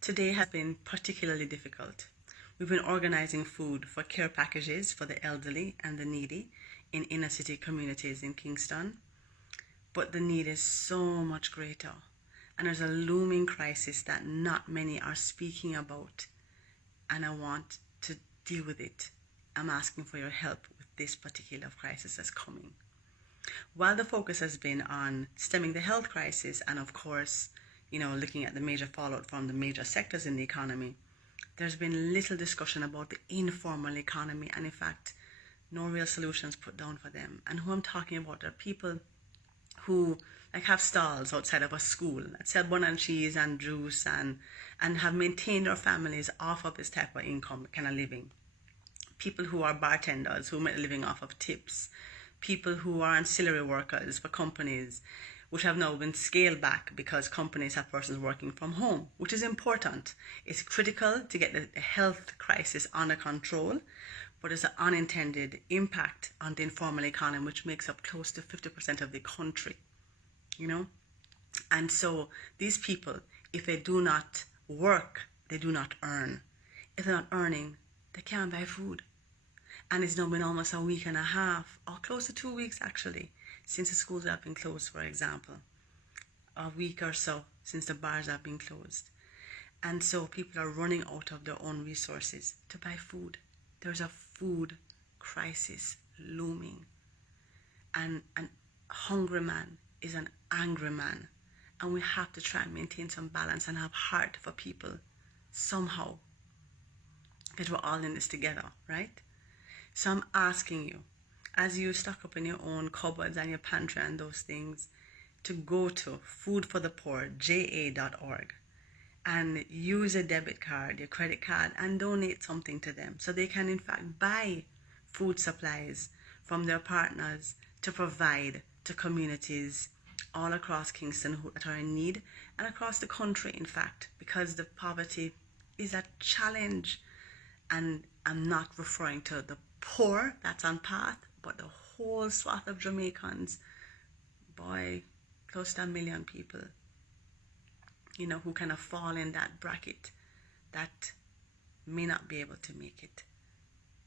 Today has been particularly difficult. We've been organizing food for care packages for the elderly and the needy in inner city communities in Kingston, but the need is so much greater, and there's a looming crisis that not many are speaking about, and I want to deal with it. I'm asking for your help with this particular crisis that's coming. While the focus has been on stemming the health crisis and, of course, looking at the major fallout from the major sectors in the economy, there's been little discussion about the informal economy and, in fact, no real solutions put down for them. And who I'm talking about are people who have stalls outside of a school that sell bun and cheese and juice and have maintained their families off of this type of income kind of living. People who are bartenders who make a living off of tips. People who are ancillary workers for companies, which have now been scaled back because companies have persons working from home, which is important. It's critical to get the health crisis under control, but it's an unintended impact on the informal economy, which makes up close to 50% of the country, And so these people, if they do not work, they do not earn. If they're not earning, they can't buy food. And it's now been almost a week and a half, or close to 2 weeks actually, since the schools have been closed, for example. A week or so since the bars have been closed. And so people are running out of their own resources to buy food. There's a food crisis looming. And an hungry man is an angry man. And we have to try and maintain some balance and have heart for people somehow. Because we're all in this together, right? So I'm asking you, as you stock up in your own cupboards and your pantry and those things, to go to foodforthepoor.ja.org and use a debit card, your credit card, and donate something to them so they can in fact buy food supplies from their partners to provide to communities all across Kingston that are in need and across the country, in fact, because the poverty is a challenge. And I'm not referring to the poor that's on path, but the whole swath of Jamaicans, close to 1 million people, who kind of fall in that bracket that may not be able to make it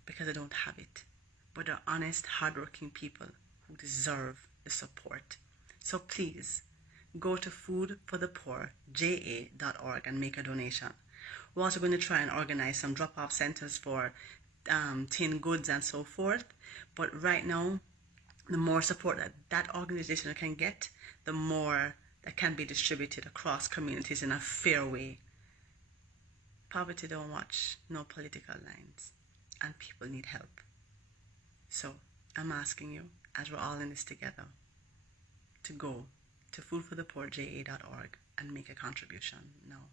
because they don't have it. But they're honest, hardworking people who deserve the support. So please, go to foodforthepoor.ja.org and make a donation. We're also going to try and organize some drop-off centers for tin goods and so forth. But right now, the more support that organization can get, the more that can be distributed across communities in a fair way. Poverty don't watch no political lines, and people need help. So I'm asking you, as we're all in this together, to go to foodforthepoor.ja.org and make a contribution now.